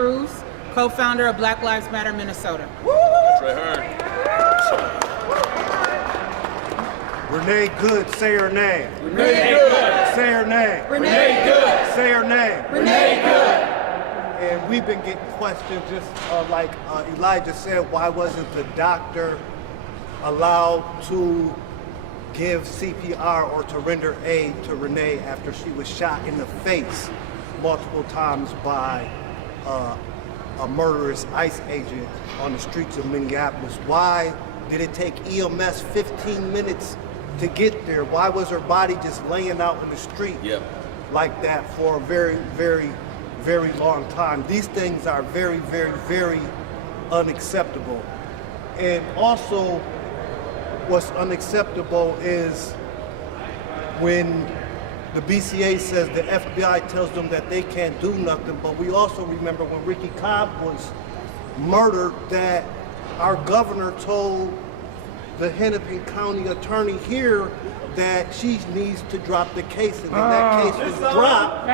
Cruz, co-founder of Black Lives Matter Minnesota. Trey Hearn. Renee Good, say her name. Renee Good. Say her name. Renee Good. Say her name. Renee Good. And we've been getting questions just like Elijah said, why wasn't the doctor allowed to give CPR or to render aid to Renee after she was shot in the face multiple times by a murderous ICE agent on the streets of Minneapolis? Why did it take EMS 15 minutes to get there? Why was her body just laying out in the street like that for a very, very, very long time? These things are very, very, very unacceptable. And also, what's unacceptable is when the BCA says the FBI tells them that they can't do nothing, but we also remember when Ricky Cobb was murdered that our governor told the Hennepin County attorney here that she needs to drop the case, and then that case was dropped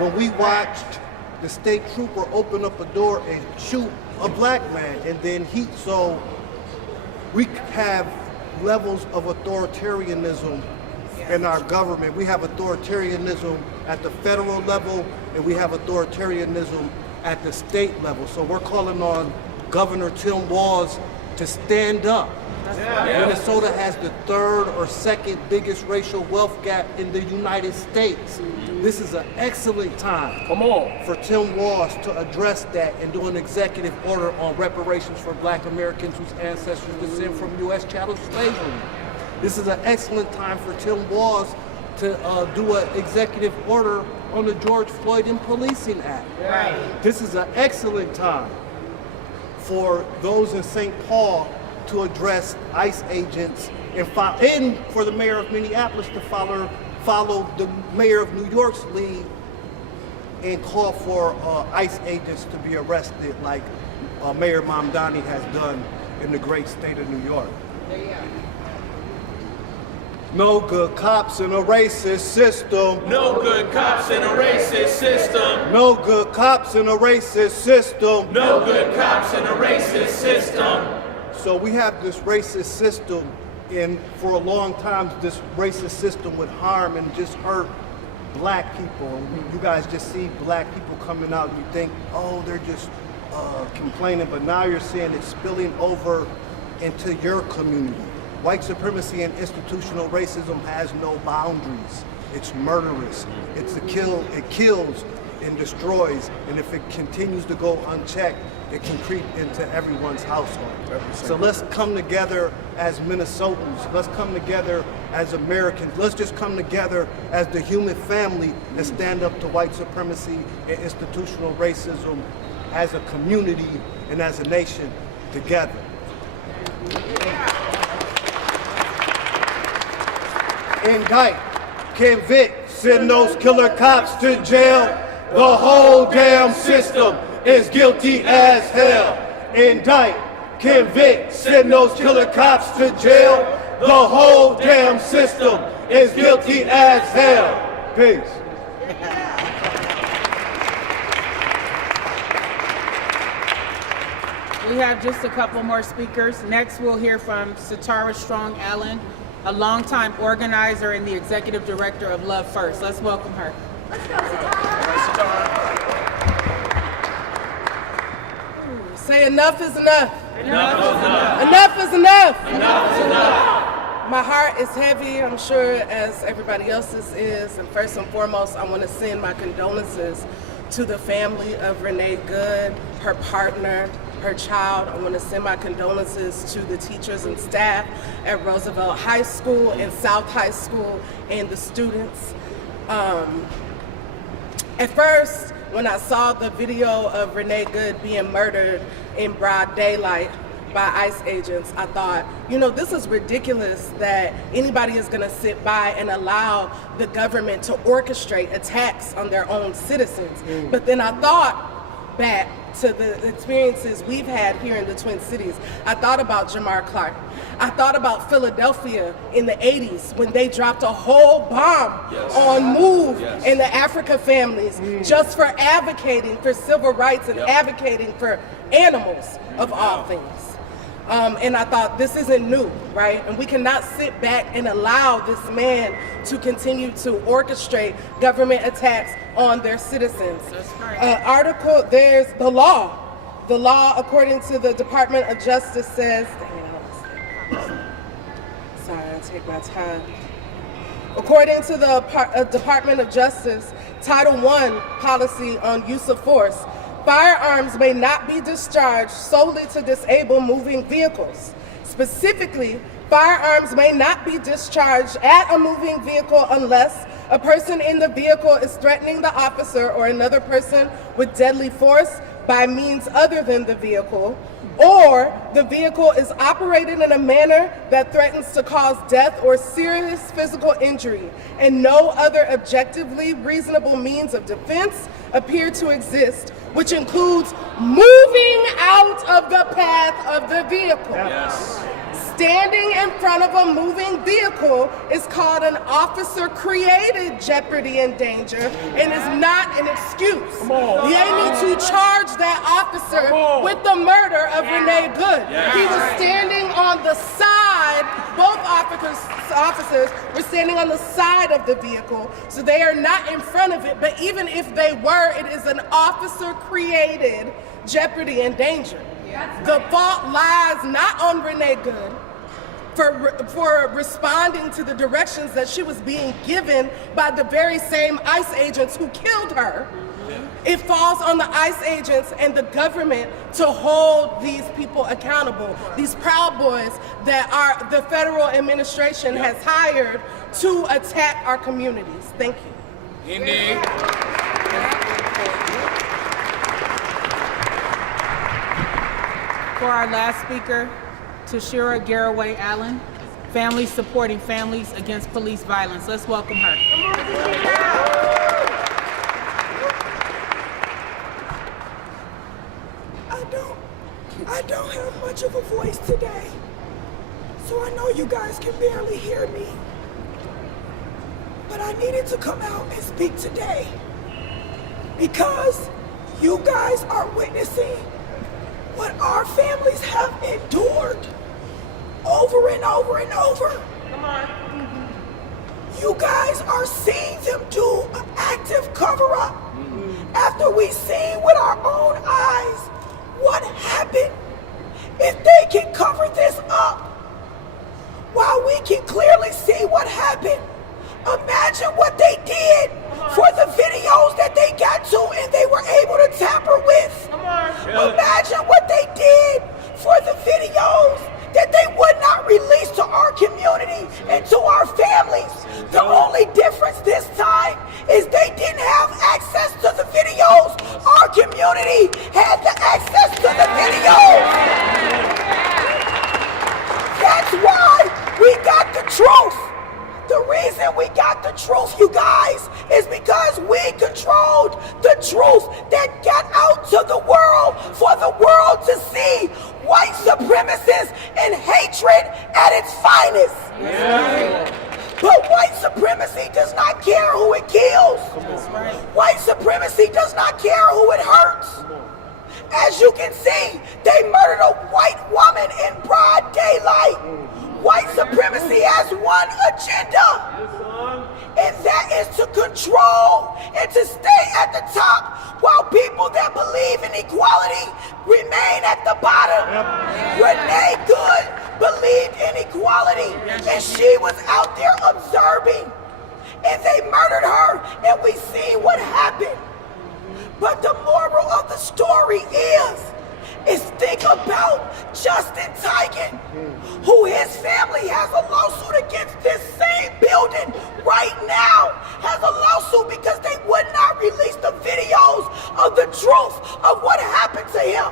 when we watched the state trooper open up a door and shoot a black man, and then so we have levels of authoritarianism in our government. We have authoritarianism at the federal level, and we have authoritarianism at the state level. So we're calling on Governor Tim Walz to stand up. Minnesota has the third or second biggest racial wealth gap in the United States. This is an excellent time for Tim Walz to address that and do an executive order on reparations for black Americans whose ancestors descend from U.S. chattel slavery. This is an excellent time for Tim Walz to do an executive order on the George Floyd and Policing Act. This is an excellent time for those in St. Paul to address ICE agents and for the mayor of Minneapolis to follow the mayor of New York's lead and call for ICE agents to be arrested like Mayor Mamdani has done in the great state of New York. No good cops in a racist system. No good cops in a racist system. No good cops in a racist system. No good cops in a racist system. So we have this racist system, and for a long time, this racist system would harm and just hurt black people. And you guys just see black people coming out and you think, oh, they're just complaining, but now you're seeing it spilling over into your community. White supremacy and institutional racism has no boundaries. It's murderous. It kills and destroys, and if it continues to go unchecked, it can creep into everyone's household. So let's come together as Minnesotans. Let's come together as Americans. Let's just come together as the human family and stand up to white supremacy and institutional racism as a community and as a nation together. Indict, convict, send those killer cops to jail. The whole damn system is guilty as hell. Indict, convict, send those killer cops to jail. The whole damn system is guilty as hell. Peace. We have just a couple more speakers. Next, we'll hear from Satara Strong Allen, a longtime organizer and the executive director of Love First. Let's welcome her. Let's go, Satara. Say enough is enough. Enough is enough. Enough is enough. Enough is enough. My heart is heavy, I'm sure, as everybody else's is. And first and foremost, I want to send my condolences to the family of Renee Good, her partner, her child. I want to send my condolences to the teachers and staff at Roosevelt High School and South High School and the students. At first, when I saw the video of Renee Good being murdered in broad daylight by ICE agents, I thought, you know, this is ridiculous that anybody is going to sit by and allow the government to orchestrate attacks on their own citizens. But then I thought back to the experiences we've had here in the Twin Cities. I thought about Jamar Clark. I thought about Philadelphia in the 80s when they dropped a whole bomb on MOVE and the Africa families just for advocating for civil rights and advocating for animals of all things. And I thought, this isn't new, right? And we cannot sit back and allow this man to continue to orchestrate government attacks on their citizens. That's right. There's the law. The law, according to the Department of Justice, says, sorry, I'll take my time. According to the Department of Justice, Title I policy on use of force, firearms may not be discharged solely to disable moving vehicles. Specifically, firearms may not be discharged at a moving vehicle unless a person in the vehicle is threatening the officer or another person with deadly force by means other than the vehicle, or the vehicle is operated in a manner that threatens to cause death or serious physical injury, and no other objectively reasonable means of defense appear to exist, which includes moving out of the path of the vehicle. Yes. Standing in front of a moving vehicle is called an officer-created jeopardy and danger and is not an excuse. They need to charge that officer with the murder of Renee Good. He was standing on the side, both officers were standing on the side of the vehicle, so they are not in front of it, but even if they were, it is an officer-created jeopardy and danger. The fault lies not on Renee Good for responding to the directions that she was being given by the very same ICE agents who killed her. It falls on the ICE agents and the government to hold these people accountable, these Proud Boys that the federal administration has hired to attack our communities. Thank you. Indeed. For our last speaker, Tashira Garraway Allen, Families Supporting Families Against Police Violence. Let's welcome her. I don't have much of a voice today, so I know you guys can barely hear me. But I needed to come out and speak today because you guys are witnessing what our families have endured over and over and over. Come on. You guys are seeing them do an active cover-up after we seen with our own eyes what happened. If they can cover this up while we can clearly see what happened, imagine what they did for the videos that they got to and they were able to tamper with. Imagine what they did for the videos that they would not release to our community and to our families. The only difference this time is they didn't have access to the videos. Our community had the access to the videos. That's why we got the truth. The reason we got the truth, you guys, is because we controlled the truth that got out to the world for the world to see white supremacists and hatred at its finest. Yeah. But white supremacy does not care who it kills. White supremacy does not care who it hurts. As you can see, they murdered a white woman in broad daylight. White supremacy has one agenda, and that is to control and to stay at the top while people that believe in equality remain at the bottom. Renee Good believed in equality, and she was out there observing, and they murdered her, and we see what happened. But the moral of the story is think about Justin Tigan, who his family has a lawsuit against this same building right now, has a lawsuit because they would not release the videos of the truth of what happened to him.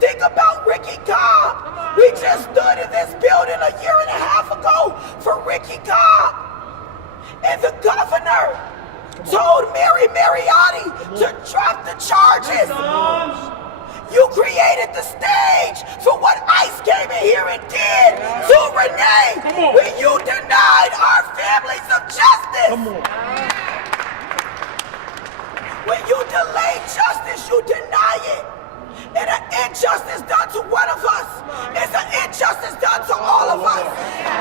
Think about Ricky Cobb. We just stood in this building a year and a half ago for Ricky Cobb. And the governor told Mary Mariotti to drop the charges. created the stage for what ICE came in here and did to Renee when you denied our families of justice. When you delay justice, you deny it. And an injustice done to one of us is an injustice done to all of us.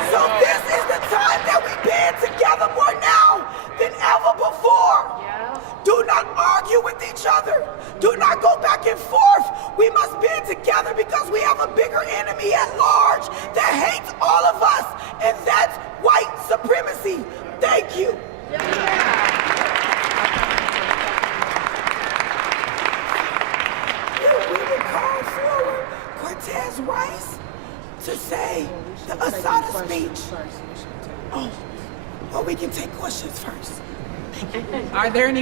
So this is the time that we band together more now than ever before. Do not argue with each other. Do not go back and forth. We must band together because we have a bigger enemy at large that hates all of us, and that's white supremacy. Thank you. We would call forward Cortez Rice to say the Asada speech. Oh, well, we can take questions first. Are there any